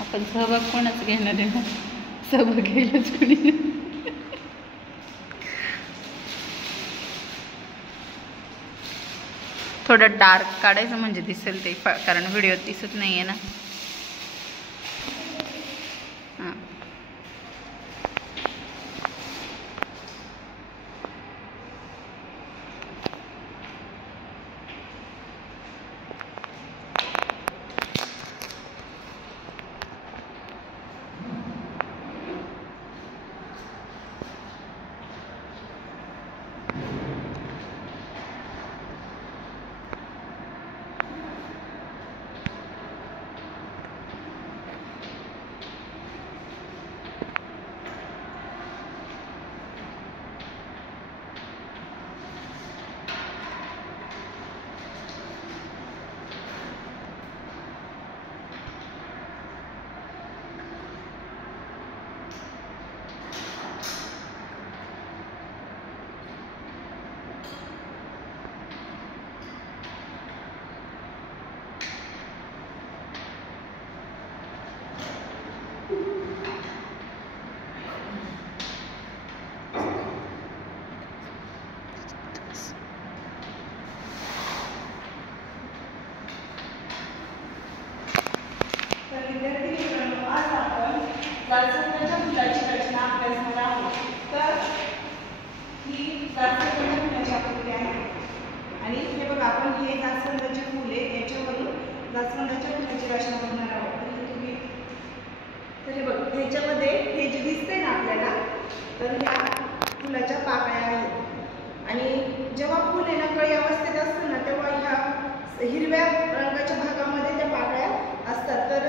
आपण सहभाग कोणाच घेणार आहे ना, सहभाग घ्यायलाच कोणी. थोडं डार्क काढायचं म्हणजे दिसेल ते, कारण व्हिडिओत दिसत नाही आहे ना. हां जास्वंदाच्या फुलाची रचना अभ्यासणार आहोत. तर ही जास्वंदाच्या फुलाची आकृती आहे आणि हे बघा आपण हे जास्वंदाचे फुल आहे, याच्यावरून जास्वंदाच्या फुलाची रचना बघणार आहोत. तर हे बघ, ह्याच्यामध्ये हे जे दिसतंय ना आपल्याला, तर ह्या फुलाच्या पाकळ्या आहेत आणि जेव्हा फुल आहे ना कळी अवस्थेत असतं ना, तेव्हा ह्या हिरव्या रंगाच्या भागामध्ये त्या पाकळ्या असतात. तर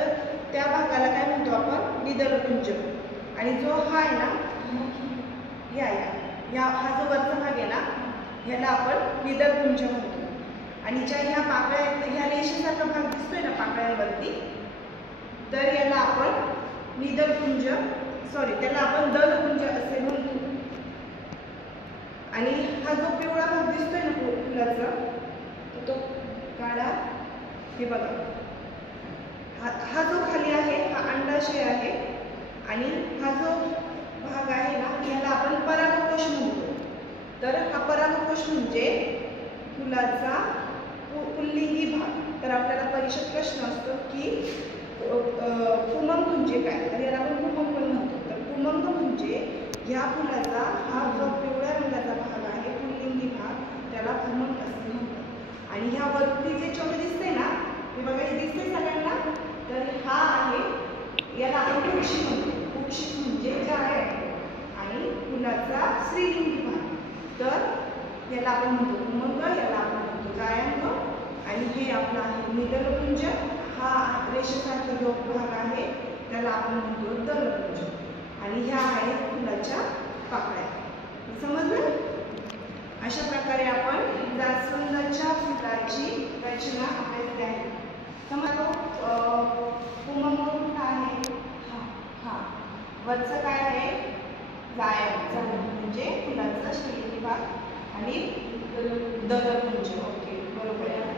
त्या भागाला काय म्हणतो आपण, निदर्पुंज. आणि जो हा आहे ना, हा जो वरचा भाग आहे ना, ह्याला आपण निदर्पुंज म्हणतो. आणि ज्या ह्या पाकळ्या आहेत, ह्या रेषेसारखा भाग दिसतोय ना पाकळ्यांवरती, तर याला आपण निदर्पुंज, त्याला आपण दलपुंज असे म्हणतो. आणि हा जो पिवळा भाग दिसतोय ना फुलाचा, तो काढा. हे बघा, हा जो खाली आहे हा अंडाशय आहे आणि हा जो भाग आहे ना, याला आपण परागकोश म्हणतो. तर हा परागकोश म्हणजे फुलाचा पुल्लिंगी भाग. तर आपल्याला परीक्षेत प्रश्न असतो की पुमंग म्हणजे काय, तर याला आपण पुमंग पण म्हणतो. तर पुमंग म्हणजे ह्या फुलाचा हा जो पिवळ्या रंगाचा भाग आहे, पुल्लिंगी भाग, त्याला पुमंग असं म्हणतात. आणि ह्या वरती जे छोटे दिसते ना, हे बघा, हे दिसते सगळ्यांना, तर हा आहे, याला आपण कुक्षी म्हणतो. कुक्षी म्हणजे जाळे आहे आणि फुलाचा स्त्रीलिंगी भाग, तर याला आपण म्हणतो पुमंग, याला आपण म्हणतो जायांग. आणि हे आपलं आहे निदर्पुंज. हा रेषेसारखा जो भाग आहे त्याला आपण म्हणतो दलपुंज. आणि ह्या आहेत फुलाच्या पाकळ्या. समजलं? अशा प्रकारे आपण जास्वंदाच्या फुलाची रचना अभ्यासली आहे. समजलो? पुमंग कुठला आहे? वरचं काय आहे? जायंग म्हणजे फुलाचा स्त्रीलिंगी भाग आणि दलपुंज. ओके, बरोबर आहे.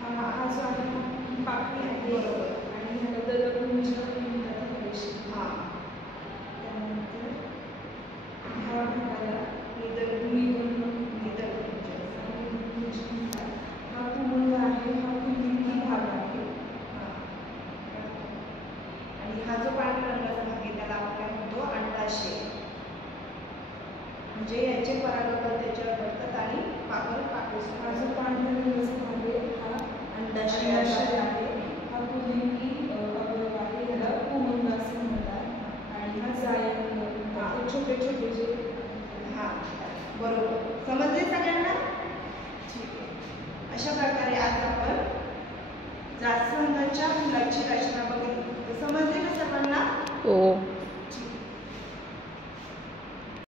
हा जो आहे पाकळी आहे, बरोबर. आणि दलपुंज त्यानंतर ह्या भागाला हा पुमंग आहे, हा पुल्लिंगी भाग आहे. आणि हा जो पांढऱ्या रंगाचा भाग आहे त्याला आपण काय म्हणतो, अंडाशय. म्हणजे याचे परागकण त्याच्यावर पडतात आणि पाकळ पाकळी. हा जो पांढऱ्या रंगाचा भाग आहे हा अंडाशय आहे. हा पुल्लिंगी अवयव आहे, याला पुमंग असं म्हणतात. आणि हा जायंग, छोटे छोटे जे, बरोबर. समजले सगळ्यांना? ठीक आहे. अशा प्रकारे आज आपण जास्वंदाच्या फुलाची रचना बघितली. समजले ना सर्वांना? हो.